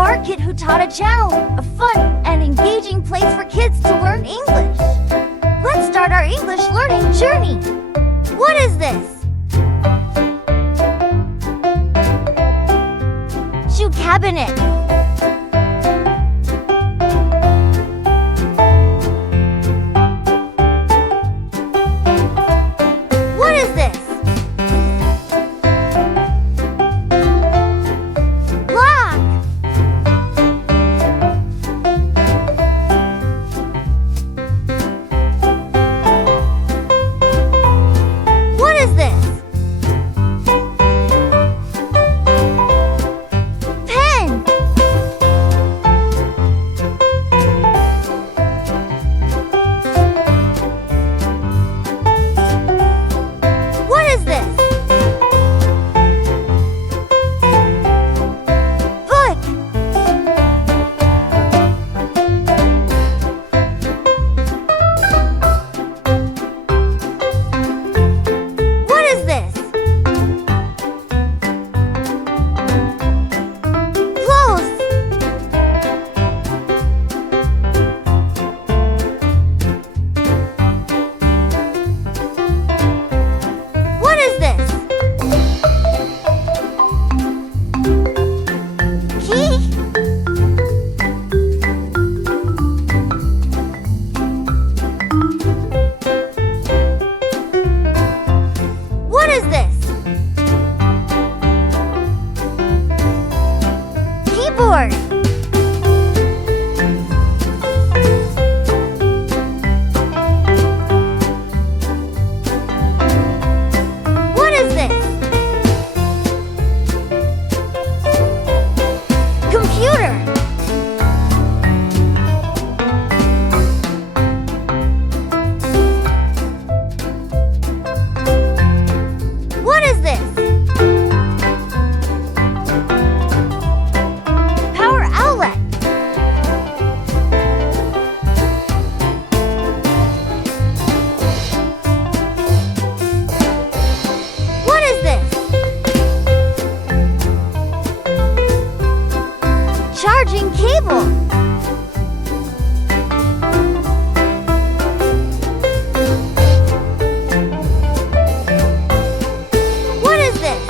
smart kid who taught a channel, a fun and engaging place for kids to learn English. Let's start our English learning journey. What is this? Shoe cabinet. What is this? Lock. What is this? Pen. What is this? Book. What is this? Clothes. What is this? Key. What is this? Keyboard. What is this? Computer. What is this? Power outlet. What is this? Charging cable. What is this?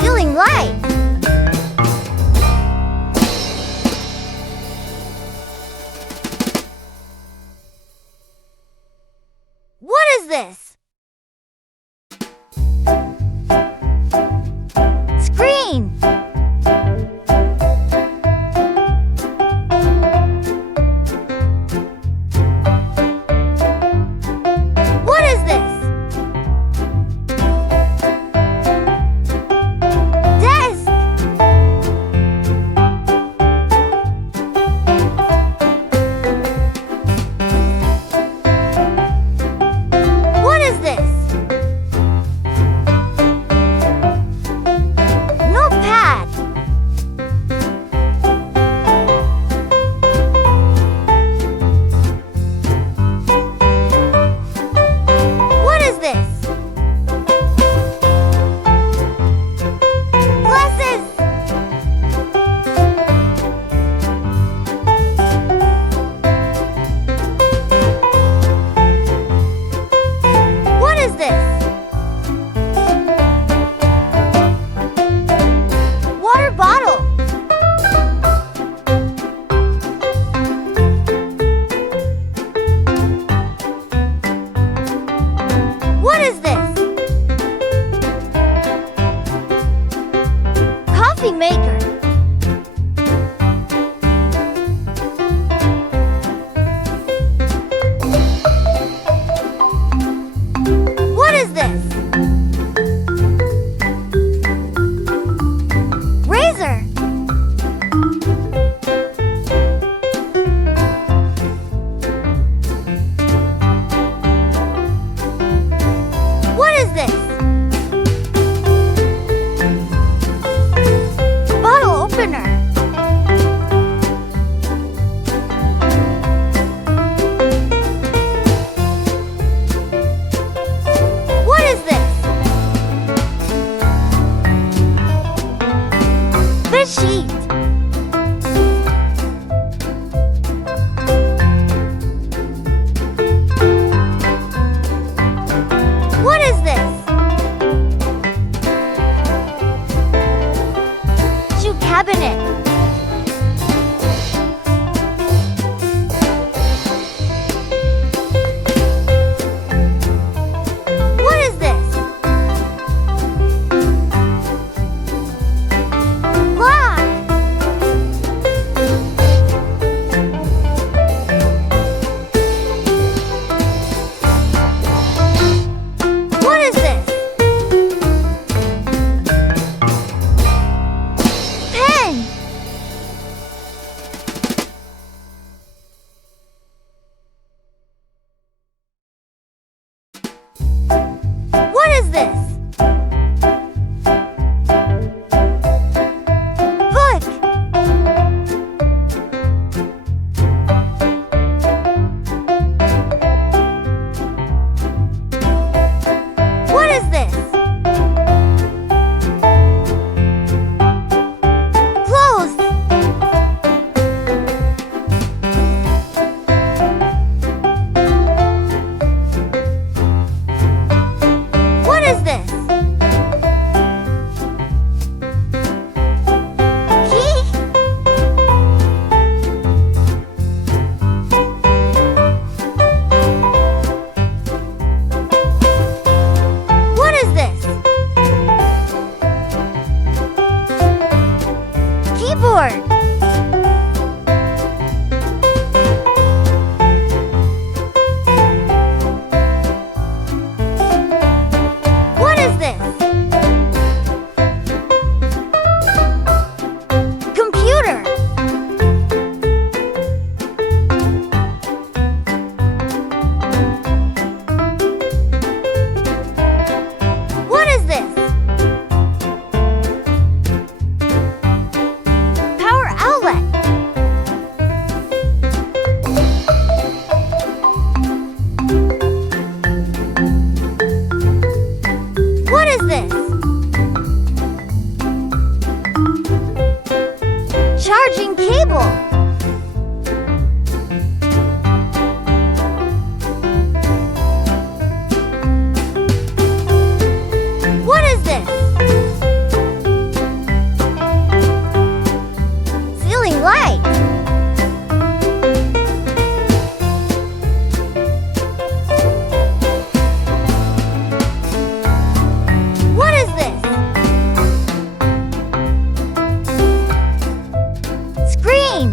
Ceiling light. What is this? Screen. sheet. What is this? Shoe cabinet. What is this? Lock. What is this? Pen. What is this? Book. What is this? Clothes. What is this? Key. What is this? Keyboard. What is this? Computer. What is this? Power outlet. What is this? Charging cable. What is this? Ceiling light. What is this? Screen.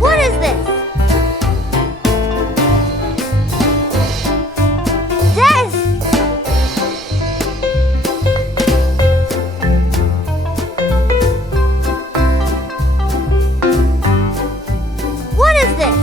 What is this? Desk. What is this?